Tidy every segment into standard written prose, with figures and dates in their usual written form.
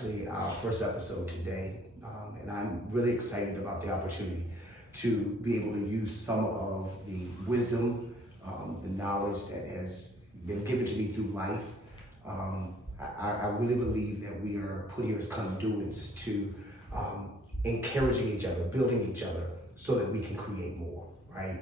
actually our first episode today, and I'm really excited about the opportunity to be able to use some of the wisdom, the knowledge that has been given to me through life. I really believe that we are put here as conduits to encouraging each other, building each other, so that we can create more, right?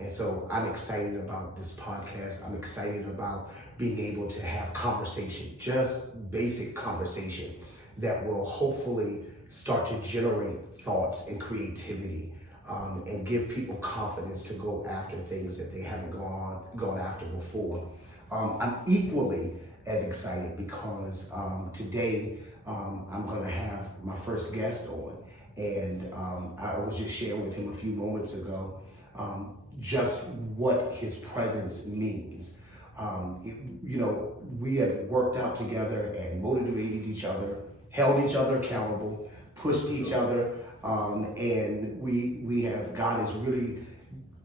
And so I'm excited about this podcast. I'm excited about being able to have conversation, just basic conversation that will hopefully start to generate thoughts and creativity, and give people confidence to go after things that they haven't gone after before. I'm equally as excited because today I'm going to have my first guest on, and I was just sharing with him a few moments ago just what his presence means. We have worked out together and motivated each other, held each other accountable, pushed each other, and God has really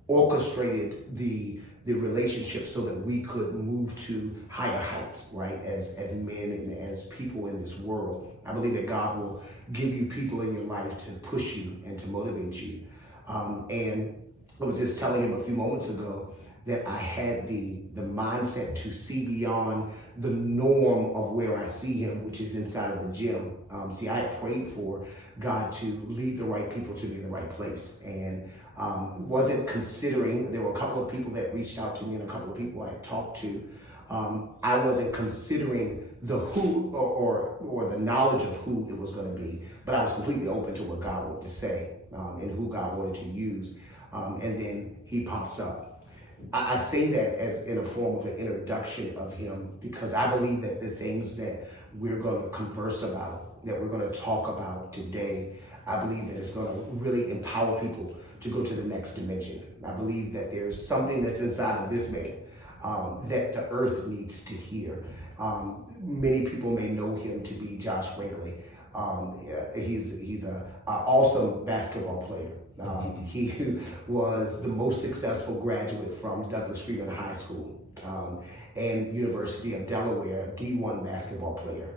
orchestrated the relationship so that we could move to higher heights, right? As men and as people in this world. I believe that God will give you people in your life to push you and to motivate you. And I was just telling him a few moments ago that I had the mindset to see beyond the norm of where I see him, which is inside of the gym. I had prayed for God to lead the right people to be in the right place, and wasn't considering. There were a couple of people that reached out to me and a couple of people I talked to. I wasn't considering the who or the knowledge of who it was going to be, but I was completely open to what God wanted to say and who God wanted to use. And then he pops up. I say that as in a form of an introduction of him because I believe that the things that we're going to converse about, that we're going to talk about today, I believe that it's going to really empower people to go to the next dimension. I believe that there's something that's inside of this man that the earth needs to hear. Many people may know him to be Josh Brinkley. He's an awesome basketball player. He was the most successful graduate from Douglas Freeman High School and University of Delaware, D1 basketball player.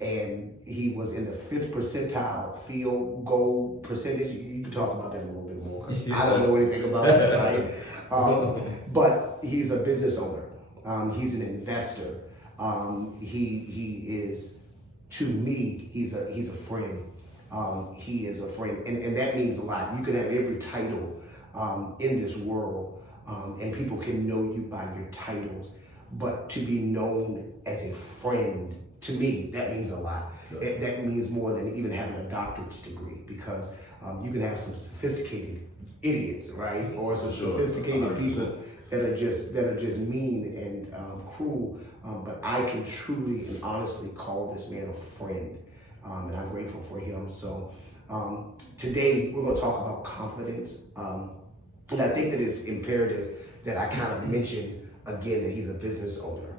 And he was in the 5th percentile field goal percentage. You can talk about that a little bit more. I don't know anything about that, right? But he's a business owner. He's an investor. He is, to me, he's a friend. He is a friend, and that means a lot. You can have every title in this world, and people can know you by your titles, but to be known as a friend, to me, that means a lot. Yeah. That means more than even having a doctorate's degree, because you can have some sophisticated idiots, right, or some sophisticated 100%. People that are just mean and cruel. But I can truly and honestly call this man a friend. And I'm grateful for him. So today we're going to talk about confidence. And I think that it's imperative that I kind of mention again that he's a business owner.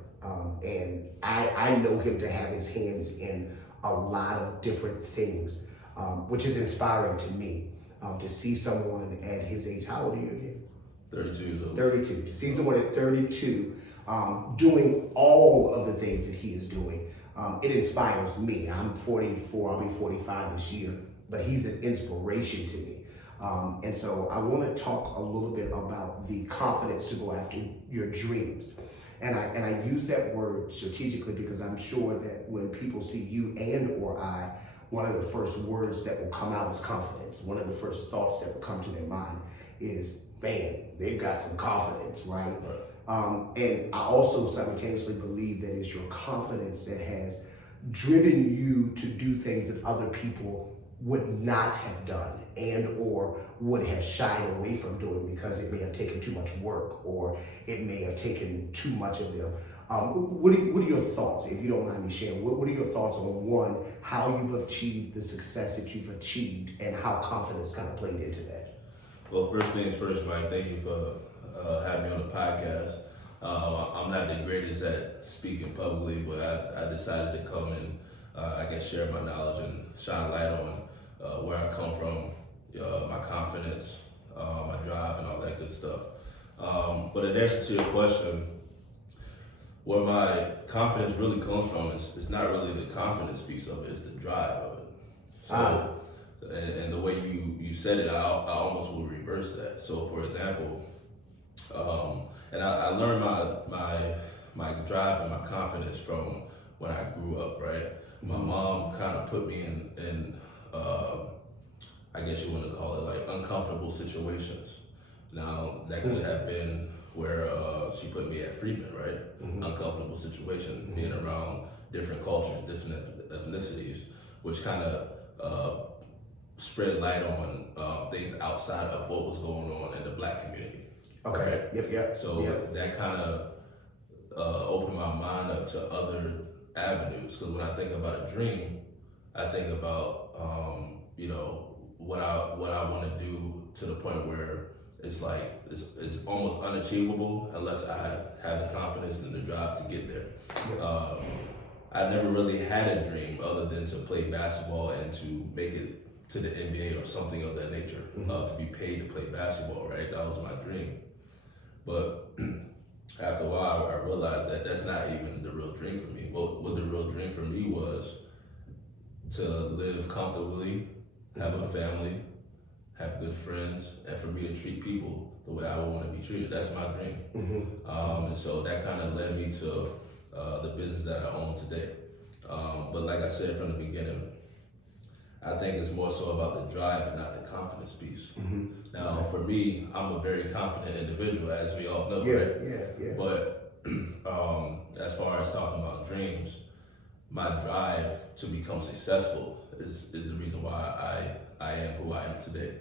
And I know him to have his hands in a lot of different things, which is inspiring to me to see someone at his age. How old are you again? 32 years old. 32. To see someone at 32 doing all of the things that he is doing. It inspires me. I'm 44, I'll be 45 this year, but he's an inspiration to me. And so I want to talk a little bit about the confidence to go after your dreams. And I use that word strategically because I'm sure that when people see you and or I, one of the first words that will come out is confidence. One of the first thoughts that will come to their mind is, man, they've got some confidence, right? And I also simultaneously believe that it's your confidence that has driven you to do things that other people would not have done and or would have shied away from doing because it may have taken too much work or it may have taken too much of them. What are your thoughts, if you don't mind me sharing? What are your thoughts on, one, how you've achieved the success that you've achieved and how confidence kind of played into that? Well, first things first, Mike, thank you for having me on the podcast. I'm not the greatest at speaking publicly, but I decided to come and share my knowledge and shine light on where I come from, my confidence, my drive, and all that good stuff. But in answer to your question, where my confidence really comes from is not really the confidence piece of it, it's the drive of it. So, and the way you said it, I almost would reverse that. So, for example, and I learned my drive and my confidence from when I grew up, right? My mom kind of put me in I guess you want to call it like uncomfortable situations. Now, that could have been where she put me at Freeman, right? Uncomfortable situation, being around different cultures, different ethnicities, which kind of spread light on things outside of what was going on in the Black community. Okay. Right? Yep. So that kind of opened my mind up to other avenues. Because when I think about a dream, I think about what I want to do to the point where it's like it's almost unachievable unless I have the confidence and the drive to get there. I never really had a dream other than to play basketball and to make it to the NBA or something of that nature. To be paid to play basketball, right? That was my dream. But after a while, I realized that that's not even the real dream for me. What the real dream for me was to live comfortably, have a family, have good friends, and for me to treat people the way I would want to be treated. That's my dream. And so that kind of led me to the business that I own today. But like I said from the beginning, I think it's more so about the drive and not the confidence piece. Now, for me, I'm a very confident individual, as we all know. Yeah. But as far as talking about dreams, my drive to become successful is the reason why I am who I am today,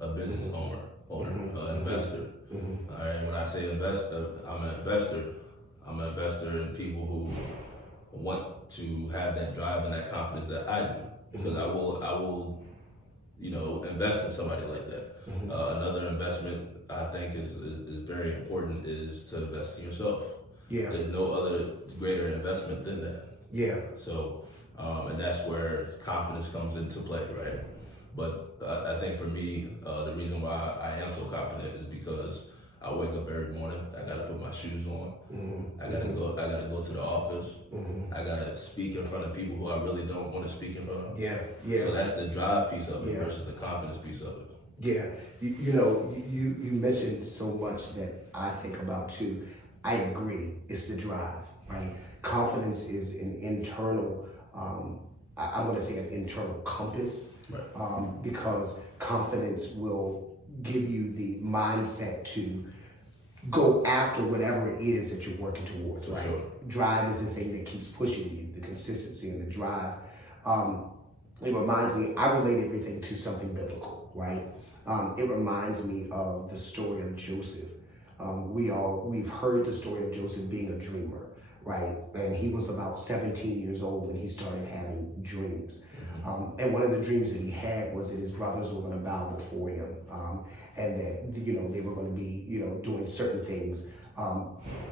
a business owner, investor. All right, when I say I'm an investor. I'm an investor in people who want to have that drive and that confidence that I do, because I will, invest in somebody like that. Another investment I think is very important is to invest in yourself. Yeah. There's no other greater investment than that. Yeah. So, and that's where confidence comes into play, right? But I think for me, the reason why I am so confident is because I wake up every morning. I gotta put my shoes on. I gotta go. I gotta go to the office. I gotta speak in front of people who I really don't want to speak in front of. Yeah. So that's the drive piece of it versus the confidence piece of it. Yeah. You mentioned so much that I think about too. I agree. It's the drive, right? Confidence is an internal, I'm going to say an internal compass, right. Because confidence will give you the mindset to go after whatever it is that you're working towards, right? Sure. Drive is the thing that keeps pushing you, the consistency and the drive. It reminds me, I relate everything to something biblical, right? It reminds me of the story of Joseph. We've heard the story of Joseph being a dreamer, right? And he was about 17 years old when he started having dreams. And one of the dreams that he had was that his brothers were going to bow before him, and that, they were going to be, doing certain things.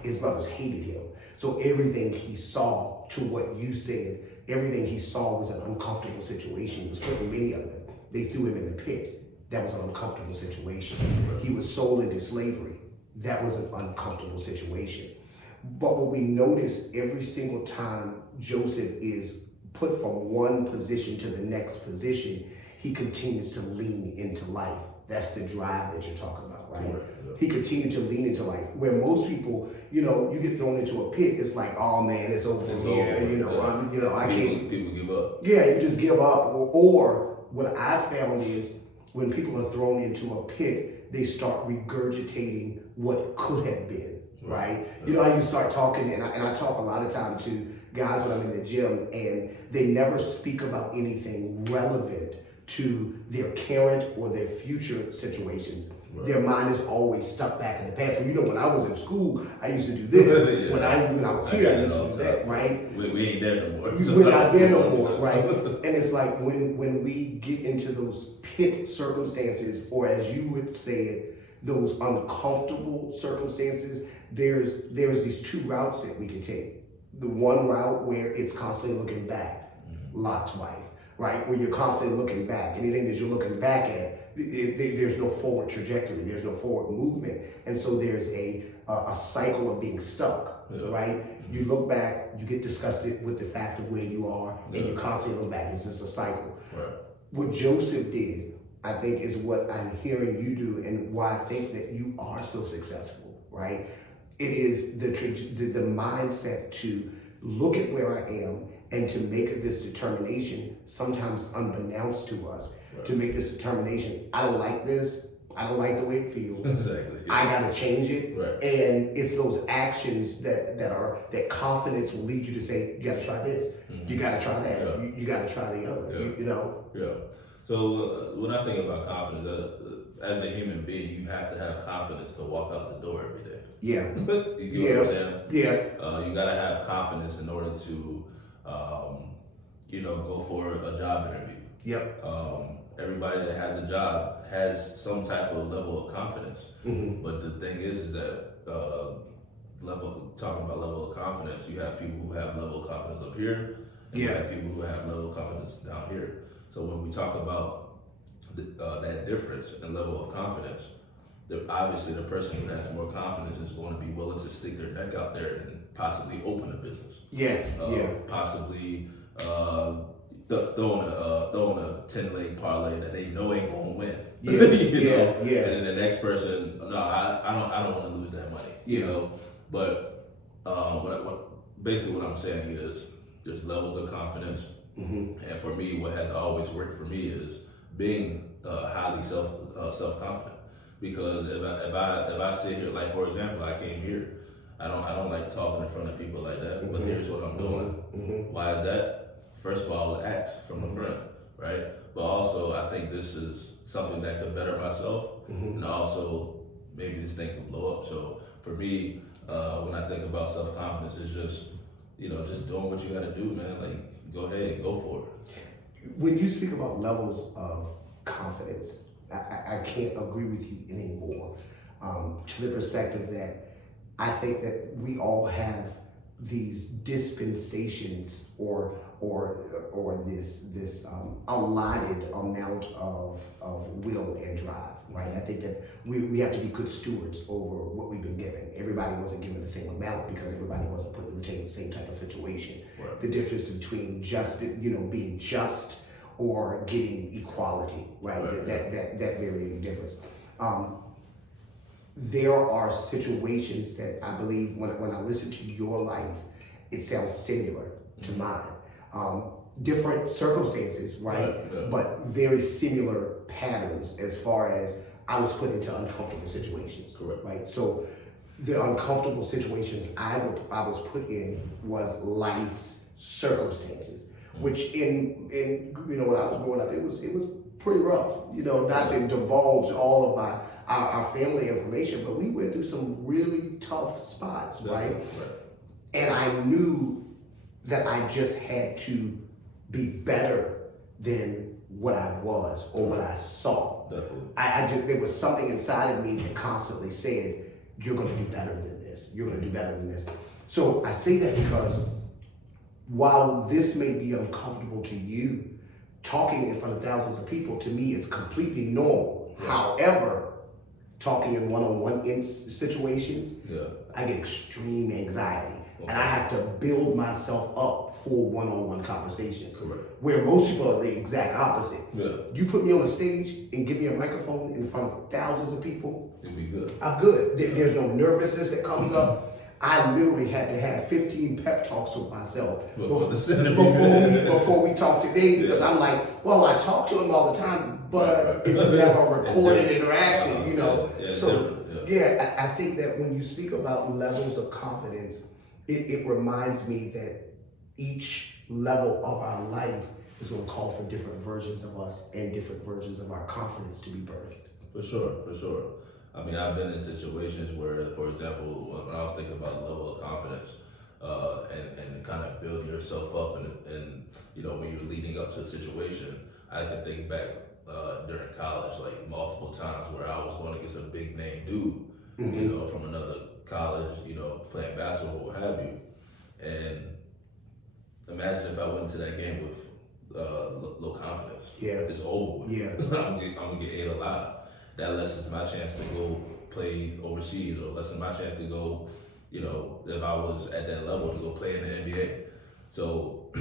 His brothers hated him. So everything he saw, to what you said, everything he saw was an uncomfortable situation. He was putting many of them. They threw him in the pit. That was an uncomfortable situation. He was sold into slavery. That was an uncomfortable situation. But what we notice every single time Joseph is put from one position to the next position, he continues to lean into life. That's the drive that you're talking about, right? Yeah. He continued to lean into life. Where most people, you get thrown into a pit, it's like, oh man, it's over from here. I can't. People give up. Yeah, you just give up. Or what I found is when people are thrown into a pit, they start regurgitating what could have been, right? You know how you start talking, and I talk a lot of time to guys when I'm in the gym, and they never speak about anything relevant to their current or their future situations. Right. Their mind is always stuck back in the past. Well, when I was in school, I used to do this. When I was here, I used to do that, right? We ain't there no more. We're not there no more, right? And it's like when we get into those pit circumstances, or as you would say it, those uncomfortable circumstances, there's these two routes that we can take. The one route where it's constantly looking back, Lot's wife, right? Where you're constantly looking back. Anything that you're looking back at, there's no forward trajectory. There's no forward movement. And so there's a cycle of being stuck. right? You look back, you get disgusted with the fact of where you are, and you constantly look back. It's just a cycle. Right. What Joseph did, I think, is what I'm hearing you do, and why I think that you are so successful, right? It is the mindset to look at where I am and to make this determination, sometimes unbeknownst to us, to make this determination. I don't like this. I don't like the way it feels. Exactly. I gotta change it. Right. And it's those actions that confidence will lead you to say, you gotta try this. You gotta try that. Yeah. You gotta try the other. You know. Yeah. So when I think about confidence, as a human being, you have to have confidence to walk out the door every day. Yeah. You get what I'm saying? Yeah. You gotta have confidence in order to, go for a job interview. Yep. Everybody that has a job has some type of level of confidence. But the thing is that talking about level of confidence, you have people who have level of confidence up here, and you have people who have level of confidence down here. So when we talk about that difference in level of confidence, obviously the person who has more confidence is going to be willing to stick their neck out there and possibly open a business. Yes. Possibly throwing a 10-leg parlay that they know ain't gonna win. Yeah. Yeah. And then the next person, no, I don't want to lose that money. You know, but basically what I'm saying is there's levels of confidence, and for me, what has always worked for me is being highly self-confident. Because if I sit here, like for example, I came here, I don't like talking in front of people like that. But here's what I'm doing. Why is that? First of all, ask from a friend, right? But also, I think this is something that could better myself, and also maybe this thing could blow up. So for me, when I think about self-confidence, it's just doing what you got to do, man. Like, go ahead, go for it. When you speak about levels of confidence, I can't agree with you anymore. To the perspective that I think that we all have these dispensations or this allotted amount of will and drive, right? I think that we have to be good stewards over what we've been given. Everybody wasn't given the same amount because everybody wasn't put in the same type of situation. Right. The difference between being just or getting equality, right? That varying difference. There are situations that I believe when I listen to your life, it sounds similar to mine. Different circumstances, right? Yeah. But very similar patterns as far as I was put into uncomfortable situations. Correct. Right? So the uncomfortable situations I was put in was life's circumstances, which in when I was growing up, it was pretty rough. Not to divulge all of our family information, but we went through some really tough spots, right? And I knew that I just had to be better than what I was or what I saw. Definitely. There was something inside of me that constantly said, you're gonna do better than this. You're gonna do better than this. So I say that because while this may be uncomfortable to you, talking in front of thousands of people to me is completely normal. Yeah. However, talking in one-on-one situations, I get extreme anxiety. Okay. And I have to build myself up for one-on-one conversations. Correct. Where most people are the exact opposite. Yeah. You put me on a stage and give me a microphone in front of thousands of people, you'll be good. I'm good. There's no nervousness that comes up. I literally had to have 15 pep talks with myself before we talk today, because I'm like, well, I talk to him all the time, but it's never a recorded interaction, I think that when you speak about levels of confidence, it reminds me that each level of our life is going to call for different versions of us and different versions of our confidence to be birthed. For sure. I mean, I've been in situations where, for example, when I was thinking about the level of confidence, and kind of build yourself up, and when you're leading up to a situation, I can think back during college, like multiple times where I was going against a big name dude, from another college, playing basketball, what have you. And imagine if I went into that game with low confidence. Yeah. It's over with. Yeah. I'm gonna get ate alive. That lessens my chance to go play overseas, or lessens my chance to go, you know, if I was at that level to go play in the NBA. So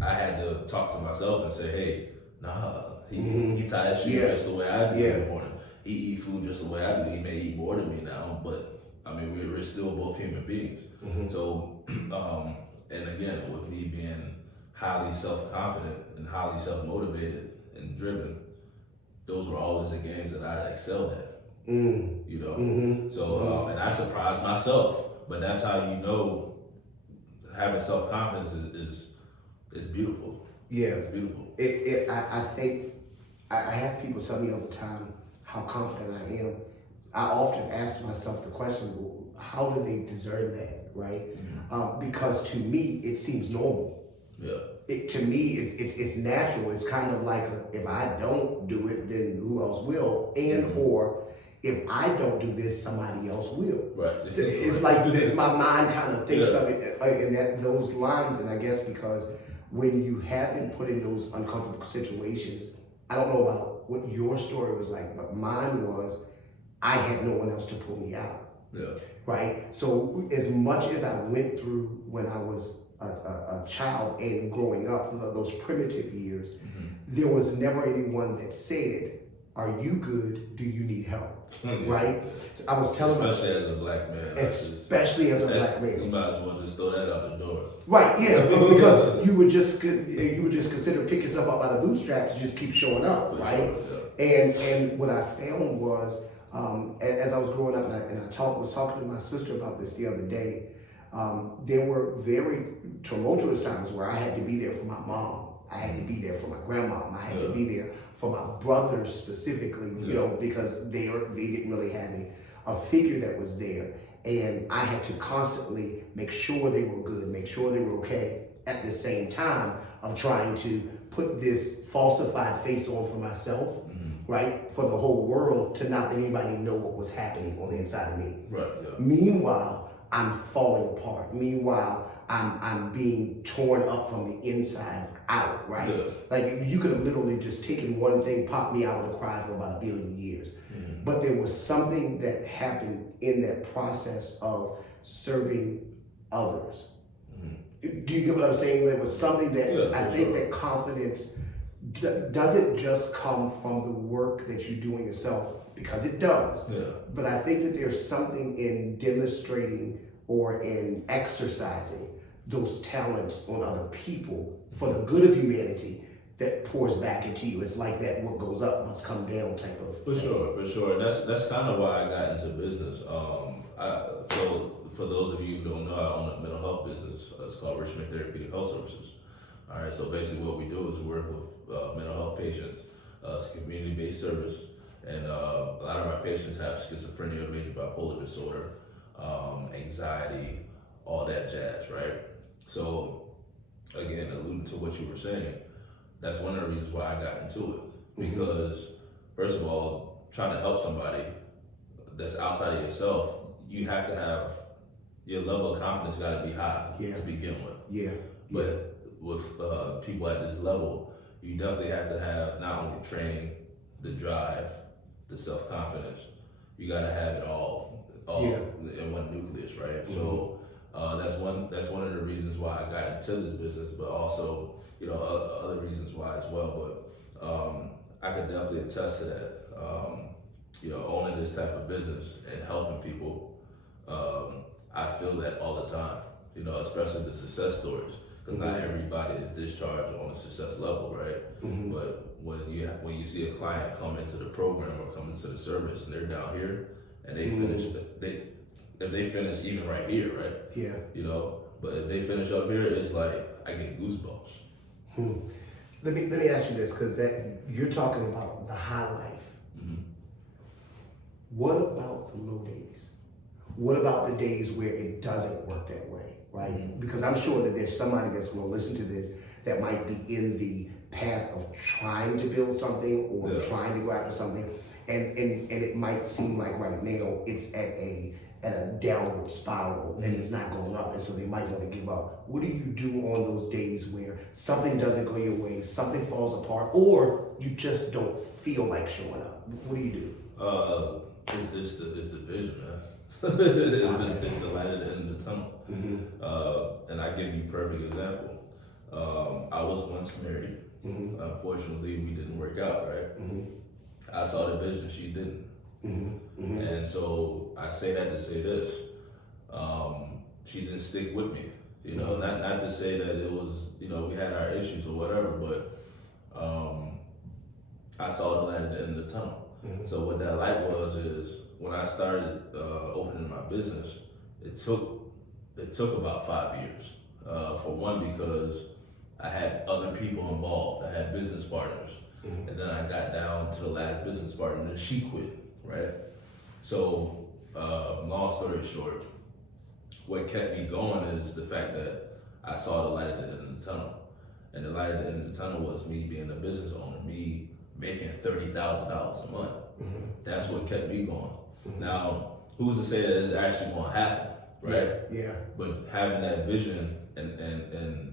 I had to talk to myself and say, hey, nah, he ties shoes just the way I do in the morning. He eat food just the way I do. He may eat more than me now, but I mean, we're still both human beings. So, and again, with me being highly self-confident and highly self-motivated and driven, those were always the games that I excelled at. You know, so and I surprised myself, but that's how you know having self-confidence is beautiful. Yeah, it's beautiful. I think I have people tell me all the time how confident I am. I often ask myself the question, well, how do they discern that, right? Because to me, it seems normal. To me, it's natural. It's kind of like if I don't do it, then who else will? And or if I don't do this, somebody else will. Right. It's like my mind kind of thinks of it in those lines, and I guess because when you have been put in those uncomfortable situations, I don't know about what your story was like, but mine was I had no one else to pull me out. Right? So as much as I went through when I was a child and growing up, those primitive years, there was never anyone that said, are you good? Do you need help? Right? So I was telling especially as a black man. Especially as a black man. You might as well just throw that out the door. Right, yeah, because you would just consider pick yourself up by the bootstraps and just keep showing up, right? Sure, and what I found was, as I was growing up, and I was talking to my sister about this the other day, there were very tumultuous times where I had to be there for my mom. I had to be there for my grandmom. I had to be there for my brothers specifically, you know, because they didn't really have a figure that was there. And I had to constantly make sure they were good, make sure they were okay, at the same time of trying to put this falsified face on for myself, right? For the whole world to not let anybody know what was happening on the inside of me. Right. Meanwhile, I'm falling apart. Meanwhile, I'm being torn up from the inside out, right? Like you could have literally just taken one thing, popped me out with a cry for about 1 billion years. But there was something that happened in that process of serving others. Do you get what I'm saying? There was something that I think that confidence doesn't just come from the work that you do in yourself, because it does. But I think that there's something in demonstrating or in exercising those talents on other people for the good of humanity that pours back into you. It's like that what goes up must come down type of For sure. And that's kind of why I got into business. So for those of you who don't know, I own a mental health business. It's called Richmond Therapeutic Health Services. All right, so basically what we do is work with mental health patients. It's a community-based service, and a lot of our patients have schizophrenia, major bipolar disorder, anxiety, all that jazz, right? So again, alluding to what you were saying, that's one of the reasons why I got into it. Because first of all, trying to help somebody that's outside of yourself, you have to have your level of confidence got to be high to begin with. But with people at this level, you definitely have to have not only training, the drive, the self-confidence. You got to have it all in one nucleus, right? So that's one of the reasons why I got into this business, but also, you know, other reasons why as well. But I could definitely attest to that. You know, owning this type of business and helping people, I feel that all the time. You know, especially the success stories, because not everybody is discharged on a success level, right? But when you see a client come into the program or come into the service and they're down here and they finish, if they finish even right here, right? You know, but if they finish up here, it's like I get goosebumps. Let me ask you this, because you're talking about the high life. What about the low days? What about the days where it doesn't work that way, right? Because I'm sure that there's somebody that's going to listen to this that might be in the path of trying to build something or trying to go after something, and it might seem like right now it's at a downward spiral and it's not going up, and so they might want to give up. What do you do on those days where something doesn't go your way, something falls apart, or you just don't feel like showing up? What do you do? It's the vision, man. It's the light at the end of the tunnel. Mm-hmm. And I give you a perfect example. I was once married. Mm-hmm. Unfortunately, we didn't work out, right? Mm-hmm. I saw the vision, she didn't. Mm-hmm. Mm-hmm. And so I say that to say this. She didn't stick with me. You know, not to say that it was, you know, we had our issues or whatever, but I saw the light at the end of the tunnel. Mm-hmm. So what that light was is when I started opening my business, it took about 5 years. For one, because I had other people involved. I had business partners. Mm-hmm. And then I got down to the last business partner and she quit, right? So long story short, what kept me going is the fact that I saw the light at the end of the tunnel. And the light at the end of the tunnel was me being a business owner, me making $30,000 a month. Mm-hmm. That's what kept me going. Mm-hmm. Now, who's to say that it's actually going to happen, right? Yeah. But having that vision and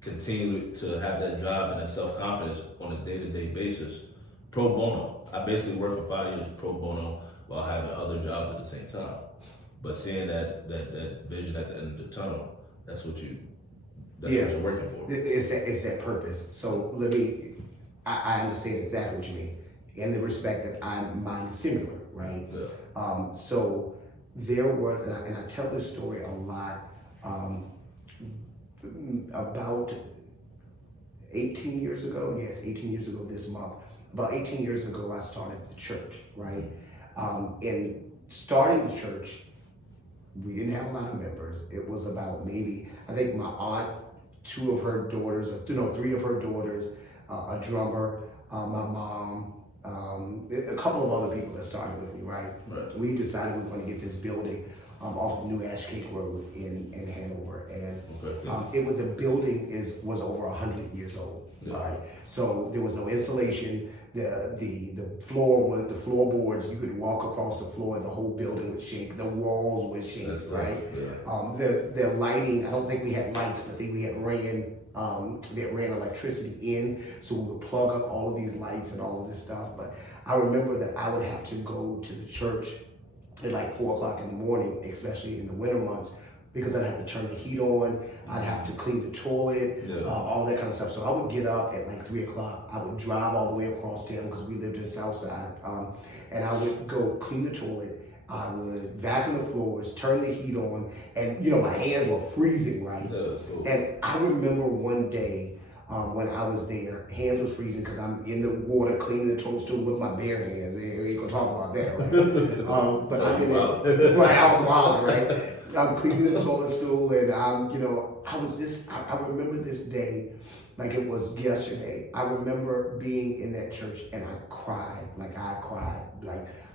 continue to have that drive and that self-confidence on a day-to-day basis, pro bono. I basically worked for 5 years pro bono while having other jobs at the same time. But seeing that vision at the end of the tunnel, that's what you're working for. It's that purpose. So I understand exactly what you mean in the respect that mine is similar, right? Yeah. So there was, and I tell this story a lot, about 18 years ago, yes, 18 years ago this month, about 18 years ago I started the church, right? In starting the church, we didn't have a lot of members. It was about maybe, I think my aunt, three of her daughters, a drummer, my mom, a couple of other people that started with me, right? We decided we were going to get this building off of New Ash Cake Road in Hanover, and the building was over 100 years old. Yeah. All right, so there was no insulation. The floorboards, you could walk across the floor and the whole building would shake. The walls would shake, right? Yeah. The lighting, I don't think we had lights, but I think we had ran electricity in, so we would plug up all of these lights and all of this stuff. But I remember that I would have to go to the church at like 4 o'clock in the morning, especially in the winter months, because I'd have to turn the heat on, I'd have to clean the toilet, all that kind of stuff. So I would get up at like 3 o'clock, I would drive all the way across town because we lived in the South Side, and I would go clean the toilet, I would vacuum the floors, turn the heat on, and my hands were freezing, right? And I remember one day when I was there, hands was freezing because I'm in the water cleaning the toadstool with my bare hands. We ain't gonna talk about that, right? But I'm in it, right? I was wild, right? I'm cleaning the toilet stool, and I remember this day like it was yesterday. I remember being in that church and I cried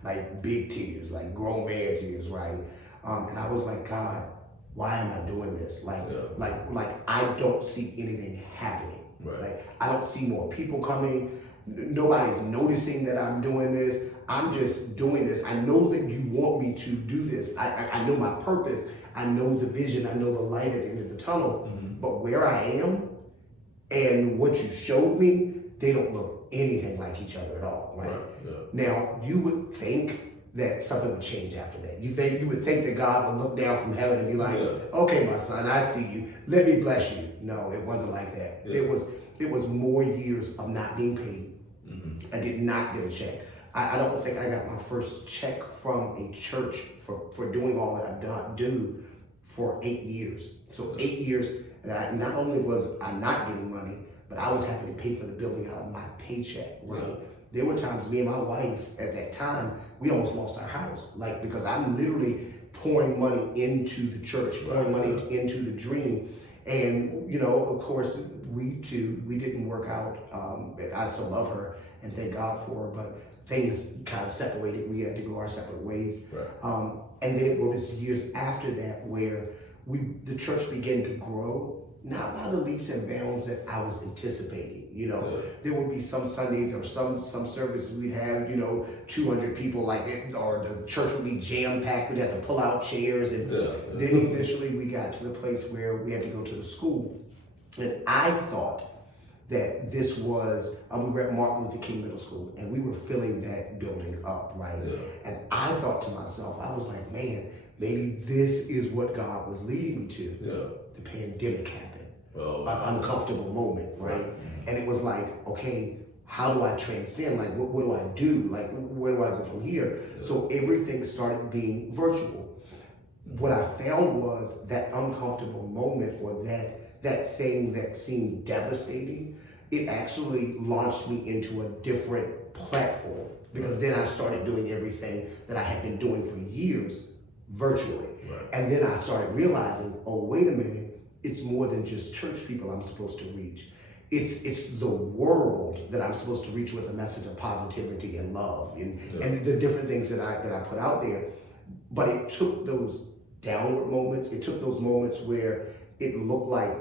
like big tears, like grown man tears, right? And I was like, God, why am I doing this? Like I don't see anything happening. Right. Like I don't see more people coming. Nobody's noticing that I'm doing this. I'm just doing this. I know that you want me to do this. I know my purpose. I know the vision. I know the light at the end of the tunnel. Mm-hmm. But where I am and what you showed me, they don't look anything like each other at all, right? Yeah. Now, you would think that something would change after that. You would think that God would look down from heaven and be like, okay, my son, I see you. Let me bless you. No, it wasn't like that. Yeah. It was more years of not being paid. Mm-hmm. I did not get a check. I don't think I got my first check from a church for doing all that I've done for 8 years. So 8 years, and not only was I not getting money, but I was having to pay for the building out of my paycheck, right? Yeah. There were times me and my wife at that time, we almost lost our house, like because I'm literally pouring money into the church, pouring money into the dream. And, of course, we didn't work out. I still love her and thank God for her, but things kind of separated. We had to go our separate ways. Right. And then it was years after that where the church began to grow, not by the leaps and bounds that I was anticipating. There would be some Sundays or some services we'd have, 200 people or the church would be jam-packed. We'd have to pull out chairs. And then eventually we got to the place where we had to go to the school. And I thought that this was, we were at Martin Luther King Middle School, and we were filling that building up, right? Yeah. And I thought to myself, I was like, man, maybe this is what God was leading me to. Yeah. The pandemic happened, Well, an uncomfortable moment, right? And it was like, okay, how do I transcend? Like, what do I do? Like, where do I go from here? Yeah. So everything started being virtual. What I found was that uncomfortable moment, or that thing that seemed devastating, it actually launched me into a different platform, because then I started doing everything that I had been doing for years virtually. Right. And then I started realizing, oh, wait a minute, it's more than just church people I'm supposed to reach. It's the world that I'm supposed to reach with a message of positivity and love and the different things that I put out there. But it took those downward moments. It took those moments where it looked like,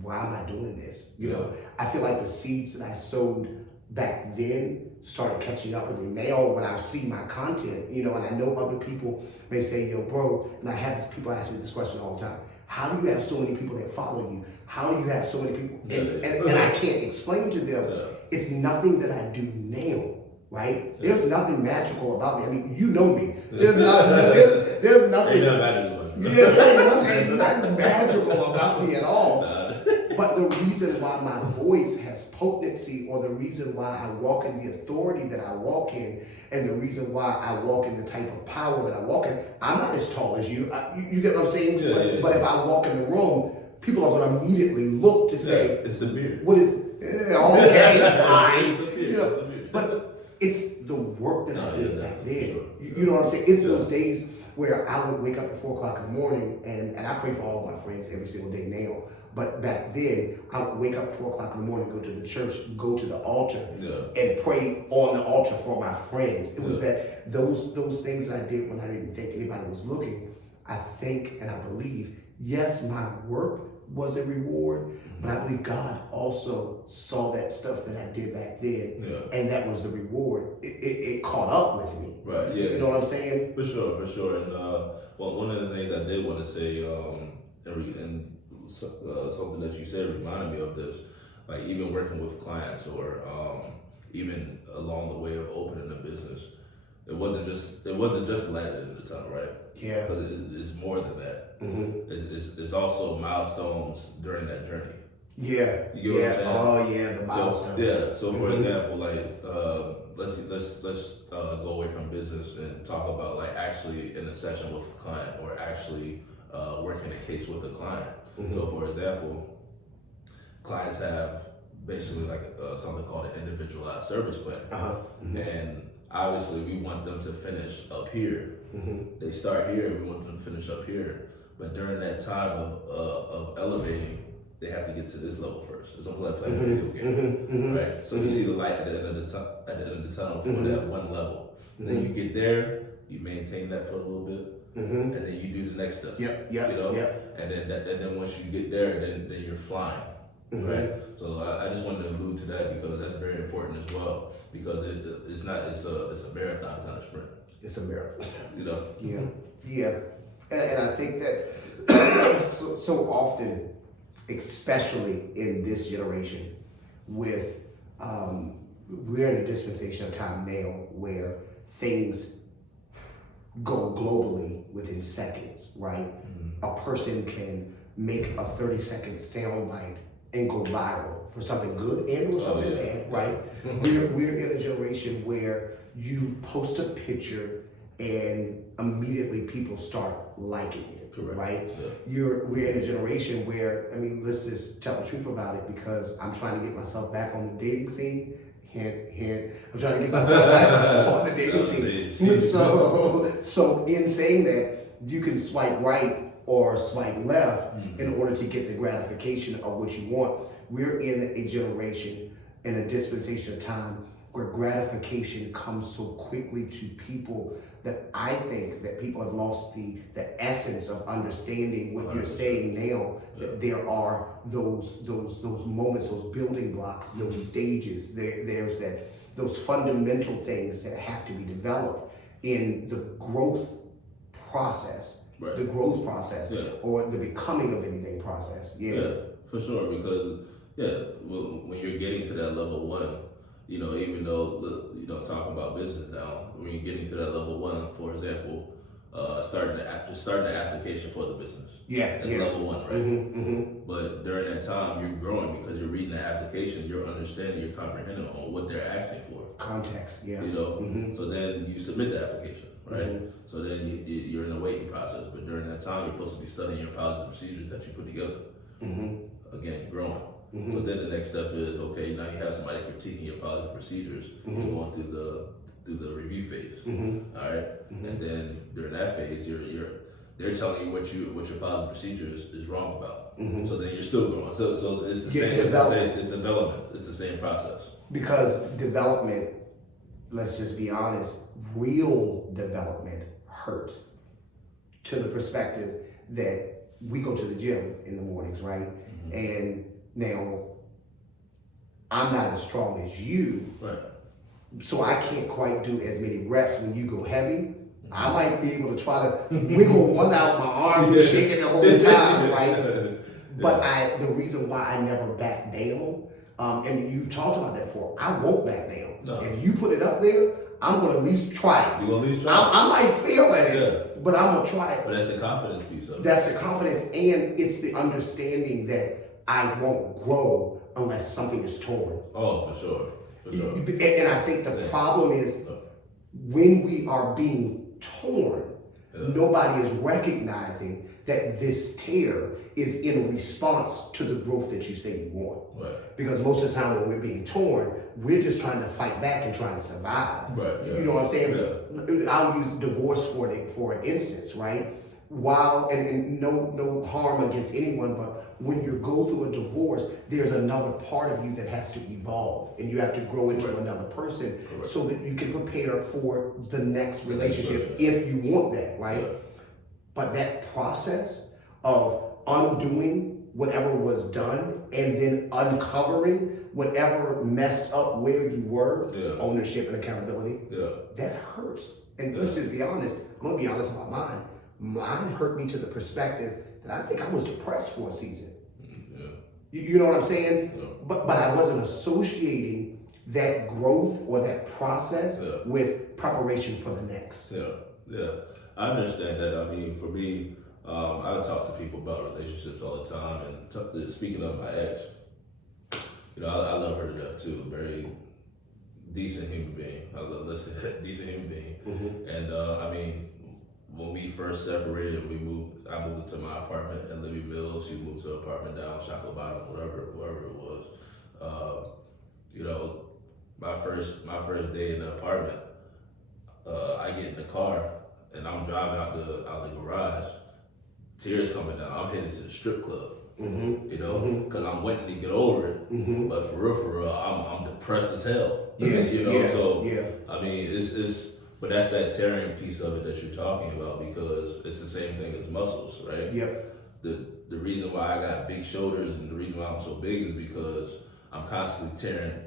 why am I doing this? You know, I feel like the seeds that I sowed back then started catching up with me. Now, when I see my content, you know, and I know other people may say, yo, bro, and I have people ask me this question all the time. How do you have so many people that follow you? How do you have so many people? And I can't explain to them, it's nothing that I do now, right? There's nothing magical about me. I mean, you know me. There's nothing. There's nothing magical about me at all. But the reason why my voice has potency, or the reason why I walk in the authority that I walk in, and the reason why I walk in the type of power that I walk in, I'm not as tall as you. You get what I'm saying? But if I walk in the room, people are going to immediately look to say, it's the beard. What is, okay, fine. You know, but it's the work that I did back then. You know what I'm saying? It's those days where I would wake up at 4 o'clock in the morning, and I pray for all of my friends every single day now. But back then, I would wake up at 4 o'clock in the morning, go to the church, go to the altar, and pray on the altar for my friends. It was that those things that I did when I didn't think anybody was looking. I think and I believe, yes, my work was a reward, but I believe God also saw that stuff that I did back then, and that was the reward. It caught up with me. Right. Yeah. You know what I'm saying? For sure. And well, one of the things I did want to say, and something that you said reminded me of this, like even working with clients, or even along the way of opening a business, it wasn't just light in the tunnel, right? Yeah. Because it's more than that. Mm-hmm. It's also milestones during that journey. Yeah. You get what I'm saying? Oh yeah, the milestones. So for example, like let's go away from business and talk about like actually in a session with a client, or actually working a case with a client. So for example, clients have basically like something called an individualized service plan. And obviously we want them to finish up here. They start here, we want them to finish up here. But during that time of elevating, they have to get to this level first. It's almost like playing a video game, right? So you see the light at the end of the tunnel for that one level. Then you get there, you maintain that for a little bit, and then you do the next step. You know, and then once you get there, then you're flying, right? So I just wanted to allude to that, because that's very important as well. Because it's a marathon, it's not a sprint. It's a marathon. You know. Yeah. And I think that so often, especially in this generation, with we're in a dispensation of time now where things go globally within seconds, right? A person can make a 30-second soundbite and go viral for something good and or something bad, right? We're in a generation where you post a picture and immediately people start liking it. Correct. Right? We're in a generation where, I mean, let's just tell the truth about it, because I'm trying to get myself back on the dating scene. Hint. I'm trying to get myself back on the dating scene. So in saying that, you can swipe right or swipe left in order to get the gratification of what you want. We're in a generation, in a dispensation of time, where gratification comes so quickly to people that I think that people have lost the essence of understanding what you're saying now, that there are those moments, those building blocks, those stages, there's those fundamental things that have to be developed in the growth process, or the becoming of anything process. Yeah, for sure, because Yeah, well, when you're getting to that level one, even though talking about business now, when you're getting to that level one, for example, starting the application for the business. That's level one, right? But during that time, you're growing because you're reading the application, you're understanding, you're comprehending on what they're asking for. Context, yeah. So then you submit the application, right? So then you're in the waiting process, but during that time, you're supposed to be studying your policies and procedures that you put together. Again, growing. So then the next step is, okay, now you have somebody critiquing your policies and procedures, you're going through the review phase. All right, and then during that phase, they're telling you what your policy and procedures is wrong about. So then you're still growing. So it's the same. It's development. It's the same process. Because development, let's just be honest, real development hurts. To the perspective that we go to the gym in the mornings, right? And now I'm not as strong as you, right? So I can't quite do as many reps when you go heavy. I might be able to try to wiggle one out, my arm is shaking the whole time, right? But the reason why I never back down, and you've talked about that before, I won't back down. No. If you put it up there, I'm gonna at least try it. You're gonna at least try I might fail at it, but I'm gonna try it. But that's the confidence piece of it. That's the confidence, and it's the understanding that I won't grow unless something is torn. Oh, for sure. And I think the problem is when we are being torn, nobody is recognizing that this tear is in response to the growth that you say you want. Right. Because most of the time when we're being torn, we're just trying to fight back and trying to survive. Right. Yeah. You know what I'm saying? Yeah. I'll use divorce for an instance, right? While and no harm against anyone, but when you go through a divorce, there's another part of you that has to evolve, and you have to grow into another person so that you can prepare for the next relationship if you want that, right? Yeah. But that process of undoing whatever was done and then uncovering whatever messed up where you were, ownership and accountability, that hurts. And let's just be honest, I'm gonna be honest about mine. Mine hurt me to the perspective that I think I was depressed for a season. You know what I'm saying? But I wasn't associating that growth or that process with preparation for the next. I understand that. I mean, for me, I talk to people about relationships all the time, and speaking of my ex, I love her to death too. Very decent human being. Decent human being. And I mean, when we first separated, I moved into my apartment in Libby Mills. She moved to an apartment down Chocolate Bottom, wherever it was. My first day in the apartment, I get in the car and I'm driving out the garage. Tears coming down. I'm headed to the strip club. Because I'm waiting to get over it. But for real, I'm depressed as hell. I mean, it's. But that's that tearing piece of it that you're talking about, because it's the same thing as muscles, right? Yep. The reason why I got big shoulders and the reason why I'm so big is because I'm constantly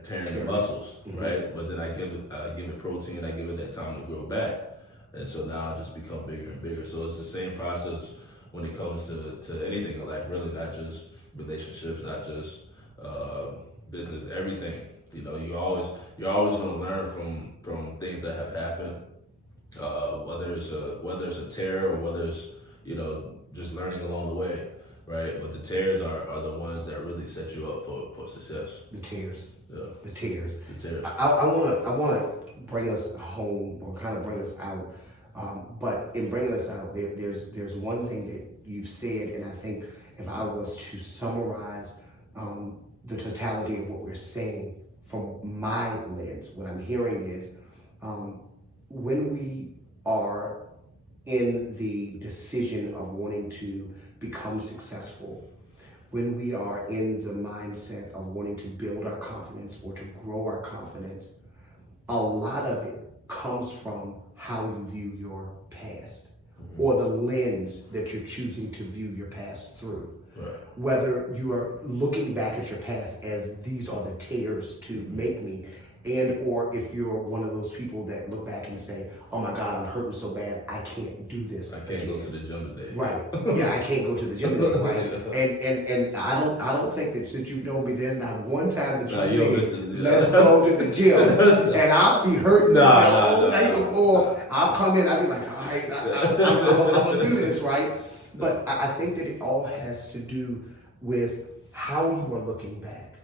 tearing the muscles, right? But then I give it protein, I give it that time to grow back. And so now I just become bigger and bigger. So it's the same process when it comes to anything in life, really, not just relationships, not just business, everything. You're always going to learn from things that have happened, whether it's a tear or whether it's just learning along the way, right? But the tears are the ones that really set you up for success. The tears. Yeah. The tears. The tears. I wanna bring us home, or kind of bring us out. But in bringing us out, there's one thing that you've said, and I think if I was to summarize the totality of what we're saying from my lens, what I'm hearing is when we are in the decision of wanting to become successful, when we are in the mindset of wanting to build our confidence or to grow our confidence, a lot of it comes from how you view your past or the lens that you're choosing to view your past through. Right. Whether you are looking back at your past as these are the tears to make me, And or if you're one of those people that look back and say, oh my God, I'm hurting so bad, I can't do this. I can't go to the gym today. Right. Yeah, I can't go to the gym today, right? Yeah. And I don't think that since you've known me, there's not one time that you you said, let's go to the gym. And I'll be hurting the whole night before. I'll come in, I'll be like, all right, I'm gonna do this, right? But I think that it all has to do with how you are looking back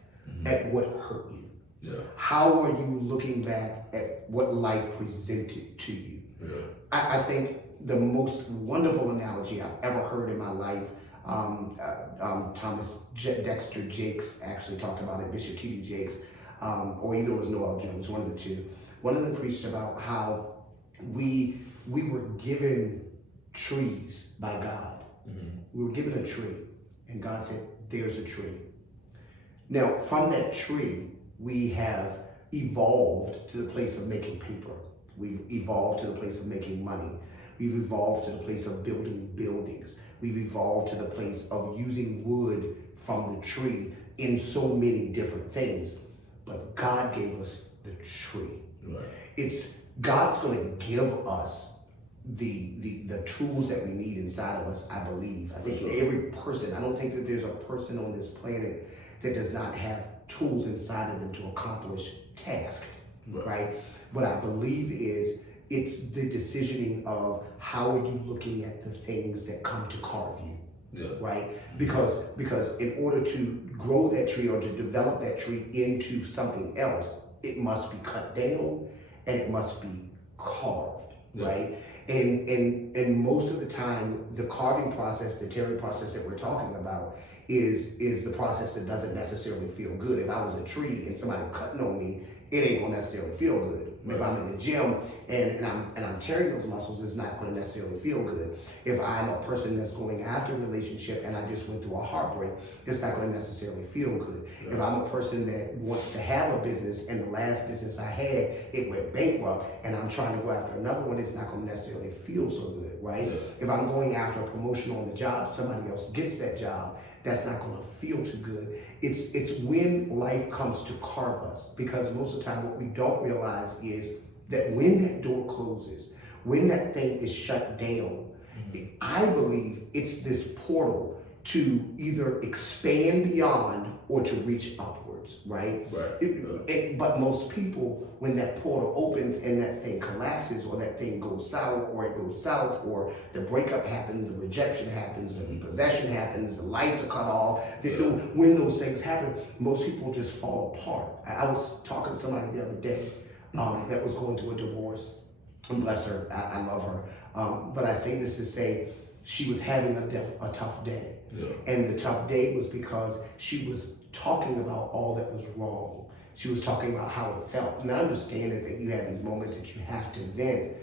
at what hurt you. Yeah. How are you looking back at what life presented to you? Yeah. I think the most wonderful analogy I've ever heard in my life, Thomas Dexter Jakes actually talked about it, Bishop T.D. Jakes, or either it was Noel Jones, one of the two. One of them preached about how we were given trees by God. We were given a tree, and God said, there's a tree. Now, from that tree, we have evolved to the place of making paper. We've evolved to the place of making money. We've evolved to the place of building buildings. We've evolved to the place of using wood from the tree in so many different things. But God gave us the tree. Right. It's God's going to give us the tools that we need inside of us, I believe. I think every person, I don't think that there's a person on this planet that does not have tools inside of them to accomplish tasks, right? What I believe is it's the decisioning of how are you looking at the things that come to carve you, right? Because in order to grow that tree or to develop that tree into something else, it must be cut down and it must be carved, right? And most of the time, the carving process, the tearing process that we're talking about is the process that doesn't necessarily feel good. If I was a tree and somebody cutting on me, it ain't gonna necessarily feel good. If I'm in the gym and I'm tearing those muscles, it's not gonna necessarily feel good. If I'm a person that's going after a relationship and I just went through a heartbreak, it's not gonna necessarily feel good. If I'm a person that wants to have a business and the last business I had, it went bankrupt and I'm trying to go after another one, it's not gonna necessarily feel so good, right? If I'm going after a promotion on the job, somebody else gets that job, that's not gonna feel too good. It's when life comes to carve us, because most of the time what we don't realize is that when that door closes, when that thing is shut down, I believe it's this portal to either expand beyond or to reach upwards, right? But most people, when that portal opens and that thing collapses or that thing goes sour or it goes south or the breakup happens, the rejection happens, the repossession happens, the lights are cut off, when those things happen, most people just fall apart. I was talking to somebody the other day that was going through a divorce, and bless her, I love her. But I say this to say she was having a tough day. And the tough day was because she was talking about all that was wrong. She was talking about how it felt. And I understand that you have these moments that you have to vent.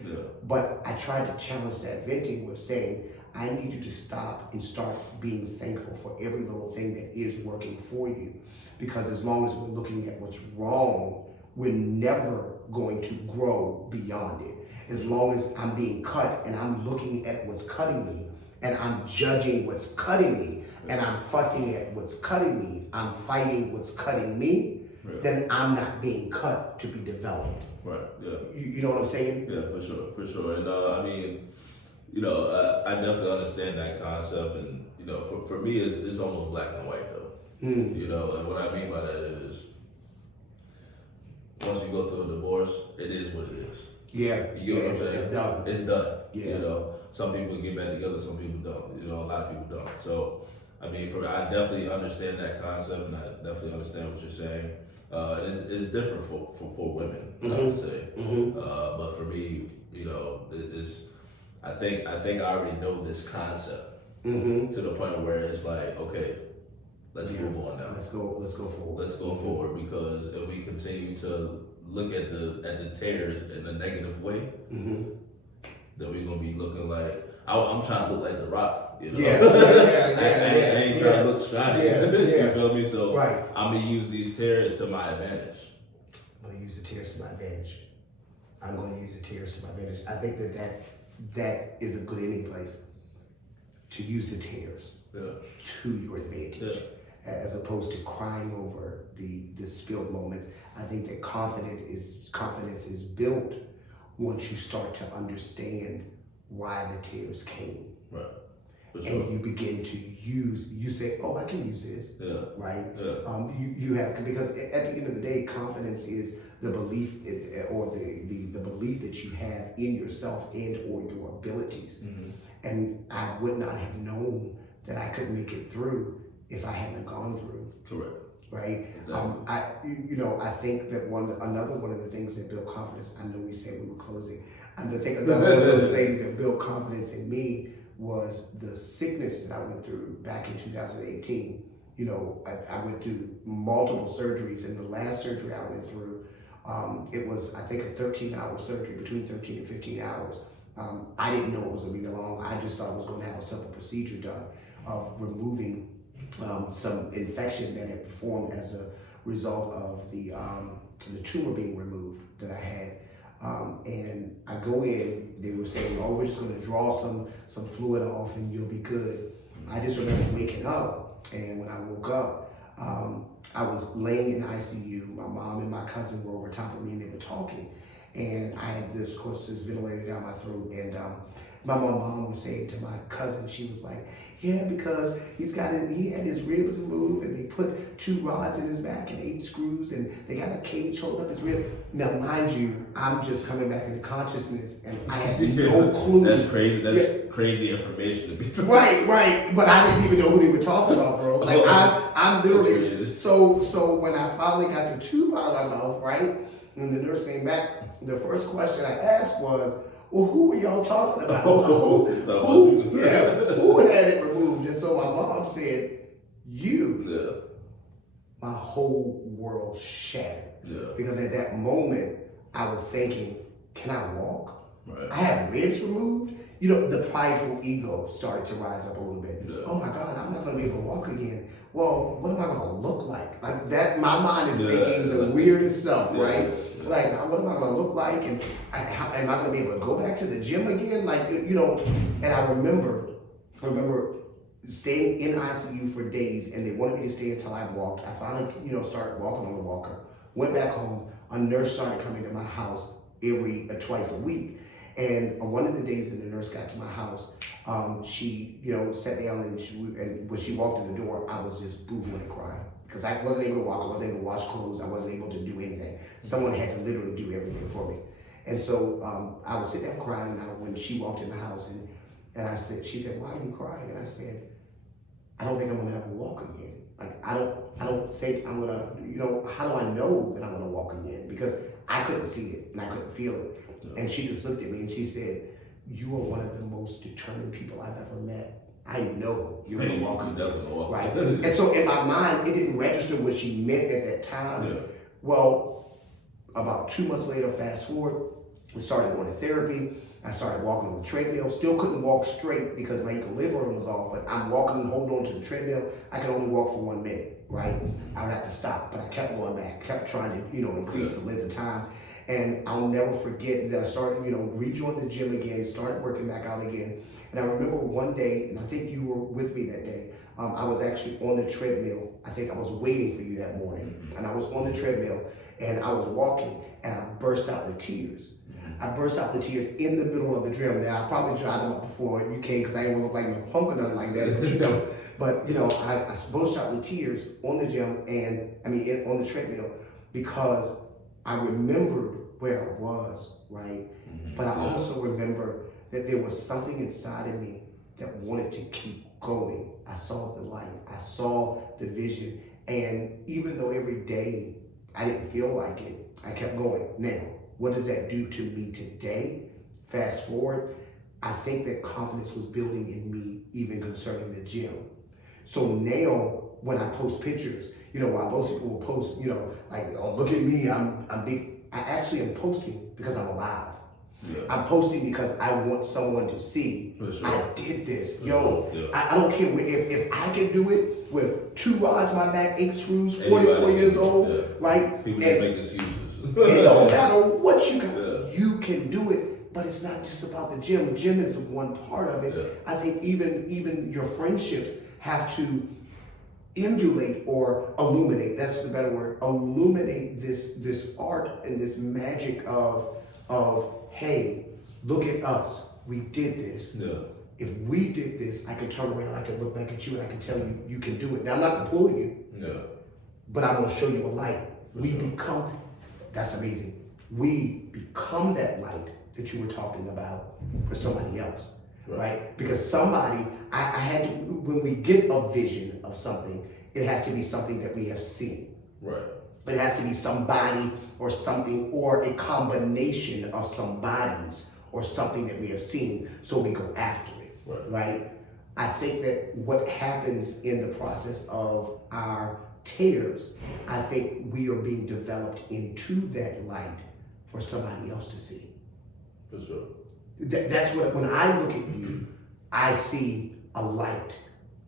But I tried to challenge that venting with saying, I need you to stop and start being thankful for every little thing that is working for you. Because as long as we're looking at what's wrong, we're never going to grow beyond it. As long as I'm being cut and I'm looking at what's cutting me, and I'm judging what's cutting me, and I'm fussing at what's cutting me, I'm fighting what's cutting me, then I'm not being cut to be developed. You know what I'm saying? Yeah, for sure. And I mean, I definitely understand that concept, and for me, it's almost black and white though. And what I mean by that is, once you go through a divorce, it is what it is. You get what I'm saying? It's done. It's done. Some people get back together, some people don't. A lot of people don't. So, I mean, I definitely understand that concept, and I definitely understand what you're saying. And it's different for women, I would say. But for me, I think I already know this concept to the point where it's like, okay, let's move on now. Let's go forward. Let's go forward, because if we continue to look at the tears in a negative way, then we're gonna be looking like I'm trying to look like The Rock, I ain't trying to look shiny. You feel me? So I'm gonna use these tears to my advantage. I'm gonna use the tears to my advantage. I think that is a good ending place, to use the tears to your advantage, as opposed to crying over the spilled moments. I think that confidence is built once you start to understand why the tears came. Right. For sure. And you begin to you say, oh, I can use this, right? Yeah. You have, because at the end of the day, confidence is the belief or the belief that you have in yourself and or your abilities. Mm-hmm. And I would not have known that I could make it through if I hadn't gone through. Correct. Right. Exactly. I think that another one of the things that built confidence. I know we said we were closing. I think another one of those things that built confidence in me was the sickness that I went through back in 2018. I went through multiple surgeries, and the last surgery I went through, it was, I think, a 13-hour surgery, between 13 and 15 hours. I didn't know it was going to be that long. I just thought I was going to have a simple procedure done of removing some infection that had formed as a result of the tumor being removed that I had. And I go in, they were saying, oh, we're just going to draw some fluid off and you'll be good. I just remember waking up, and when I woke up, I was laying in the ICU. My mom and my cousin were over top of me and they were talking. And I had this ventilator down my throat, and my mom was saying to my cousin, she was like, yeah, because he had his ribs removed, and they put 2 rods in his back and 8 screws, and they got a cage holding up his rib. Now, mind you, I'm just coming back into consciousness, and I had no clue. That's crazy. That's crazy information to be. Right. But I didn't even know who they were talking about, bro. Like I'm literally so when I finally got the tube out of my mouth, right, and the nurse came back, the first question I asked was, well, who were y'all talking about? Who had it removed? And so my mom said, you. Yeah. My whole world shattered. Yeah. Because at that moment, I was thinking, can I walk? Right. I had ribs removed. The prideful ego started to rise up a little bit. Yeah. Oh my God, I'm not going to be able to walk again. Well, what am I going to look like? Like that, my mind is thinking the weirdest stuff, right? Yeah. Like, what am I going to look like? And am I going to be able to go back to the gym again? Like, and I remember staying in ICU for days, and they wanted me to stay until I walked. I finally, started walking on the walker. Went back home. A nurse started coming to my house twice a week. And one of the days that the nurse got to my house, she, sat down and when she walked in the door, I was just boohooing and crying. Because I wasn't able to walk, I wasn't able to wash clothes, I wasn't able to do anything. Someone had to literally do everything for me. And so I would sit down crying, and when she walked in the house, and she said, why are you crying? And I said, I don't think I'm gonna ever walk again. Like, I don't think I'm gonna, how do I know that I'm gonna walk again? Because I couldn't see it and I couldn't feel it. Yeah. And she just looked at me and she said, you are one of the most determined people I've ever met. I know you're gonna walk again. Right? And so in my mind, it didn't register what she meant at that time. Yeah. Well, about 2 months later, fast forward, we started going to therapy. I started walking on the treadmill. Still couldn't walk straight because my equilibrium was off, but I'm walking and holding on to the treadmill. I could only walk for 1 minute, right? I would have to stop, but I kept going back, kept trying to, increase the length of time. And I'll never forget that I started, rejoined the gym again, started working back out again. And I remember one day, and I think you were with me that day, I was actually on the treadmill. I think I was waiting for you that morning. And I was on the treadmill, and I was walking, and I burst out with tears. I burst out with tears in the middle of the gym. Now, I probably dried them up before you came because I didn't want to look like no punk or nothing like that. But, I burst out with tears on the gym on the treadmill because I remembered where I was, right? But I also remember that there was something inside of me that wanted to keep going. I saw the light. I saw the vision. And even though every day I didn't feel like it, I kept going. Now, what does that do to me today? Fast forward, I think that confidence was building in me even concerning the gym. So now when I post pictures, while most people will post, like, oh, look at me, I'm big. I actually am posting because I'm alive. Yeah. I'm posting because I want someone to see I did this. Yo, I don't care if I can do it with 2 rods in my back, 8 screws, 44 years old, right? People just make excuses. It don't matter what you can, you can do it, but it's not just about the gym. Gym is one part of it. Yeah. I think even your friendships have to emulate or illuminate, that's the better word, illuminate this art and this magic of hey, look at us, we did this. Yeah. If we did this, I can turn around, I can look back at you, and I can tell you, you can do it. Now, I'm not gonna pull you, but I'm gonna show you a light. Become, that's amazing. We become that light that you were talking about for somebody else, right? Because somebody, I had to, when we get a vision of something, it has to be something that we have seen. Right. It has to be somebody or something or a combination of somebody's or something that we have seen, so we go after it, right? I think that what happens in the process of our tears, I think we are being developed into that light for somebody else to see. For sure. That's what, when I look at you, I see a light.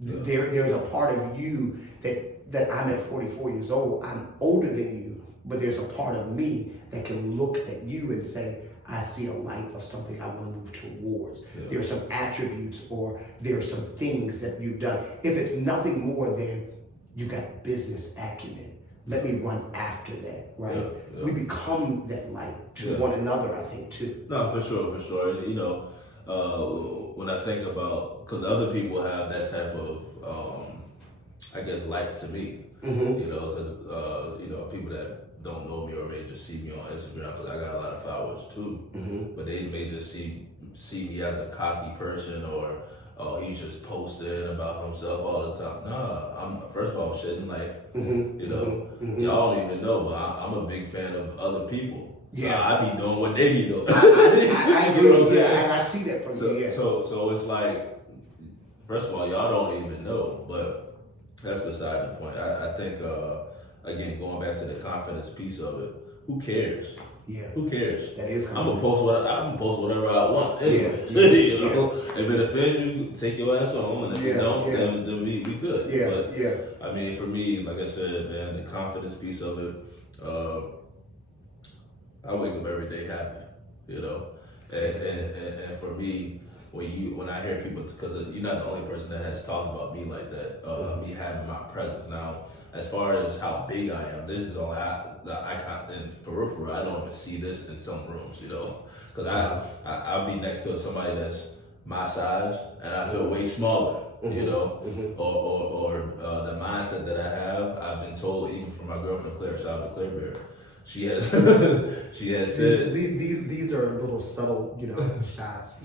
There's a part of you that I'm at 44 years old, I'm older than you, but there's a part of me that can look at you and say, I see a light of something I want to move towards. There are some attributes or there are some things that you've done. If it's nothing more than you've got business acumen, let me run after that, right? We become that light to one another, I think, too. No, for sure. You know, when I think about, because other people have that type of, I guess, light to me. You know, because, you know, people that don't know me or may just see me on Instagram, because I got a lot of followers too, but they may just see me as a cocky person, or oh, he's just posting about himself all the time. Nah, I'm first of all shedding light. You know, y'all don't even know, but I'm a big fan of other people. So I be doing what they be doing. I agree. You know what I'm saying? And I see that from you. Yeah. So it's like, first of all, y'all don't even know, but that's beside the point. I think. Again, going back to the confidence piece of it, who cares? Yeah. Who cares? That is confidence. I'm gonna post whatever I want. Anyway. You know? If it offends you, take your ass home, and if you don't, then we good. But, I mean, for me, like I said, man, the confidence piece of it, I wake up every day happy, you know? And for me, when I hear people, because you're not the only person that has talked about me like that, me having my presence. Now, as far as how big I am, this is only and for real, I don't even see this in some rooms, you know, because I'll be next to somebody that's my size and I feel way smaller, you know, or the mindset that I have. I've been told, even from my girlfriend Claire, shout out to Claire Bear, she has said these are little subtle, you know, shots.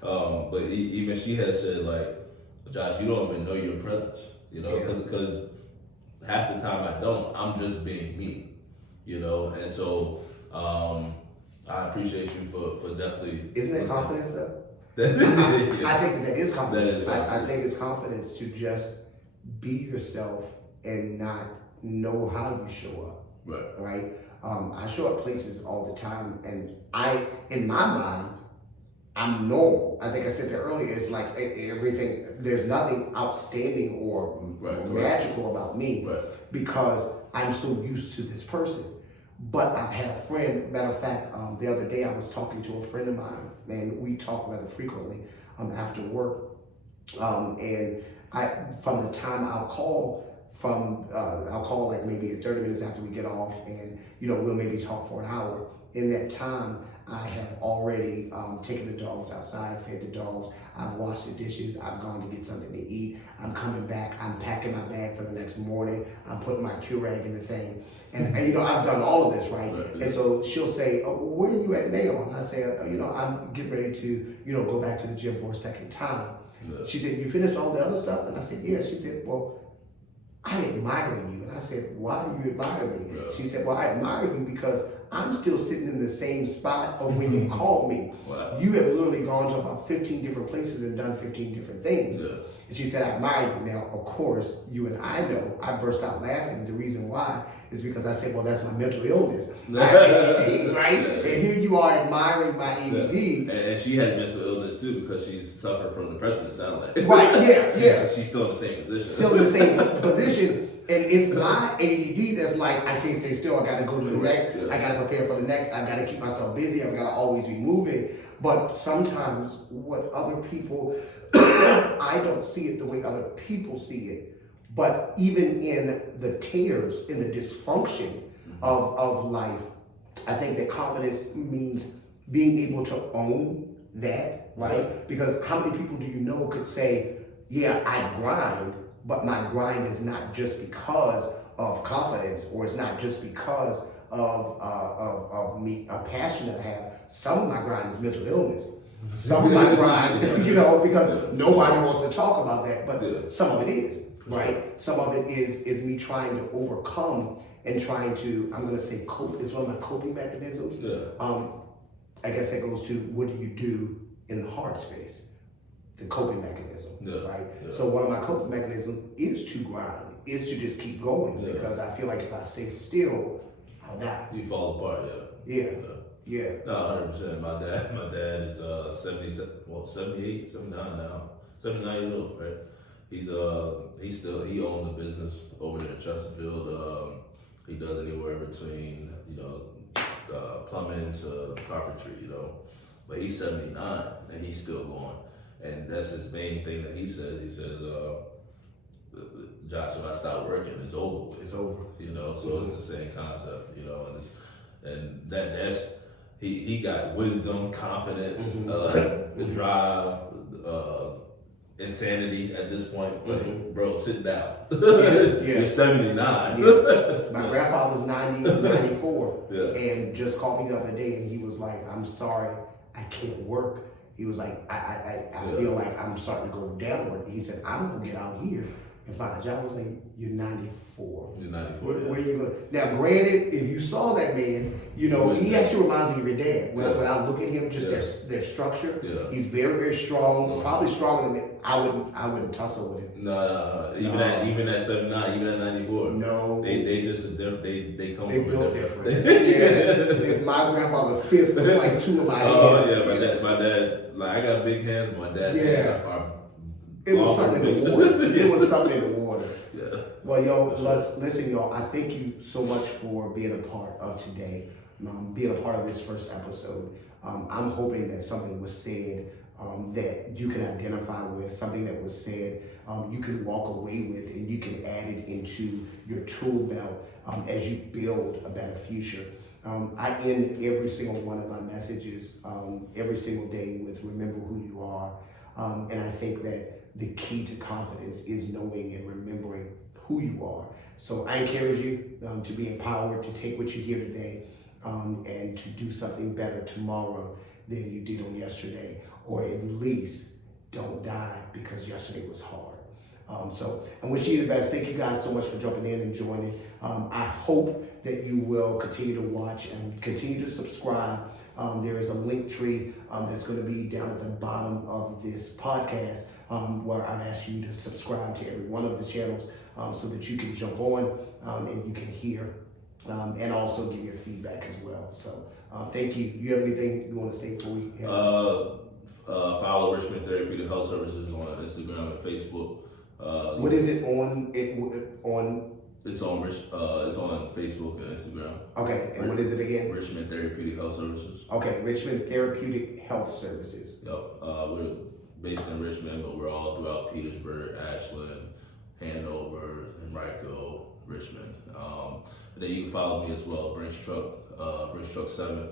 But even she has said, like, Josh, you don't even know your presence. You know, because half the time I don't. I'm just being me, you know. And so I appreciate you for definitely. Isn't that confidence though? I think that is confidence. I think it's confidence to just be yourself and not know how you show up. Right. I show up places all the time, and in my mind, I'm normal. I think I said that earlier. It's like everything. There's nothing outstanding or magical about me because I'm so used to this person. But I've had a friend. Matter of fact, the other day I was talking to a friend of mine, and we talk rather frequently after work. And from the time I'll call like maybe 30 minutes after we get off, and you know we'll maybe talk for an hour. In that time, I have already taken the dogs outside, fed the dogs, I've washed the dishes, I've gone to get something to eat, I'm coming back, I'm packing my bag for the next morning, I'm putting my Keurig in the thing, and you know, I've done all of this, right? And so she'll say, oh, where are you at now? And I say, you know, I'm getting ready to, you know, go back to the gym for a second time. She said, you finished all the other stuff? And I said, yeah. She said, well, I admire you. And I said, why do you admire me? She said, well, I admire you because I'm still sitting in the same spot of when you called me. You have literally gone to about 15 different places and done 15 different things. And she said, I admire you. Now, of course, you and I know, I burst out laughing. The reason why is because I said, well, that's my mental illness. I have ADD, right? And here you are admiring my ADD. And she had mental illness too because she's suffering from depression, it sounded like. Right, She's still in the same position. Still in the same position. And it's my ADD that's like, I can't stay still. I got to go to the next. I got to prepare for the next. I got to keep myself busy. I've got to always be moving. But sometimes what other people, I don't see it the way other people see it. But even in the tears, in the dysfunction of life, I think that confidence means being able to own that, right? Because how many people do you know could say, yeah, I grind, but my grind is not just because of confidence, or it's not just because of me, a passion that I have. Some of my grind is mental illness. Some of my grind, because nobody wants to talk about that, but some of it is, right? Some of it is me trying to overcome and trying to, I'm gonna say cope is one of my coping mechanisms. I guess that goes to what do you do in the hard space? The coping mechanism, right? So one of my coping mechanisms is to grind, is to just keep going, because I feel like if I stay still, I'll die. You fall apart, Yeah. No, 100%. My dad is 78, 79 now. 79 years old, right? He owns a business over there in Chesterfield. He does anywhere between, plumbing to carpentry, But he's 79 and he's still going. And that's his main thing that he says. He says, Josh, if I stop working, it's over. It's over. So it's the same concept, and that's he got wisdom, confidence, the drive, insanity at this point. Like, bro, sit down. You're 79. My grandfather's 94 and just called me the other day and he was like, I'm sorry, I can't work. He was like, I feel like I'm starting to go downward. He said, I'm gonna get out here and find a job. I was like, you're 94. You're 94. Where are you going? Now, granted, if you saw that man, he actually reminds me of your dad. When I look at him, just their structure, he's very, very strong. Probably stronger than me. I wouldn't tussle with him. No. Even at 79, even at 94. No. They just they come. They built different. My grandfather's fists look like two of my hands. Oh yeah, my dad. Like I got big hands. My dad's hands are. It was something in the water. It was something in the water. Yeah. Well, listen, y'all. I thank you so much for being a part of today, being a part of this first episode. I'm hoping that something was said that you can identify with, something that was said you can walk away with, and you can add it into your tool belt as you build a better future. I end every single one of my messages every single day with remember who you are. And I think that the key to confidence is knowing and remembering who you are. So I encourage you to be empowered, to take what you hear today and to do something better tomorrow than you did on yesterday, or at least don't die because yesterday was hard. So I wish you the best. Thank you guys so much for jumping in and joining. I hope that you will continue to watch and continue to subscribe. There is a link tree that's going to be down at the bottom of this podcast where I'd ask you to subscribe to every one of the channels so that you can jump on and you can hear and also give your feedback as well. So thank you. You have anything you want to say before we head on? Follow Richmond Therapeutic Health Services on Instagram and Facebook. What is it on? It's on Facebook and Instagram. Okay, and what is it again? Richmond Therapeutic Health Services. Okay, Richmond Therapeutic Health Services. Yep. We're based in Richmond, but we're all throughout Petersburg, Ashland, Hanover, Henrico, Richmond. And then you can follow me as well, Brinks Truck 7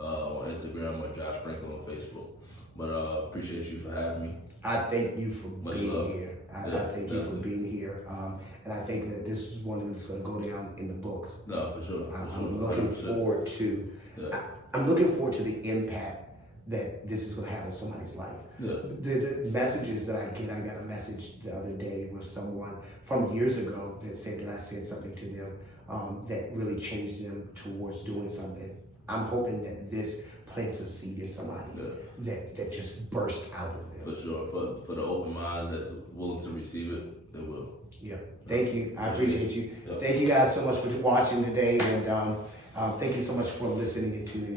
on Instagram, or Josh Sprinkle on Facebook. But appreciate you for having me. I thank you for being here. I thank you for definitely. being here. And I think that this is one that's going to go down in the books. No, for sure. I'm looking forward to. I'm looking forward to the impact that this is going to have in somebody's life. Yeah. The messages that I get. I got a message the other day with someone from years ago that said that I said something to them that really changed them towards doing something. I'm hoping that this plants a seed in somebody that just burst out of them. For sure. For the open minds that's willing to receive it, they will. Yeah. Thank you. I appreciate you. Yep. Thank you guys so much for watching today, and thank you so much for listening and tuning in.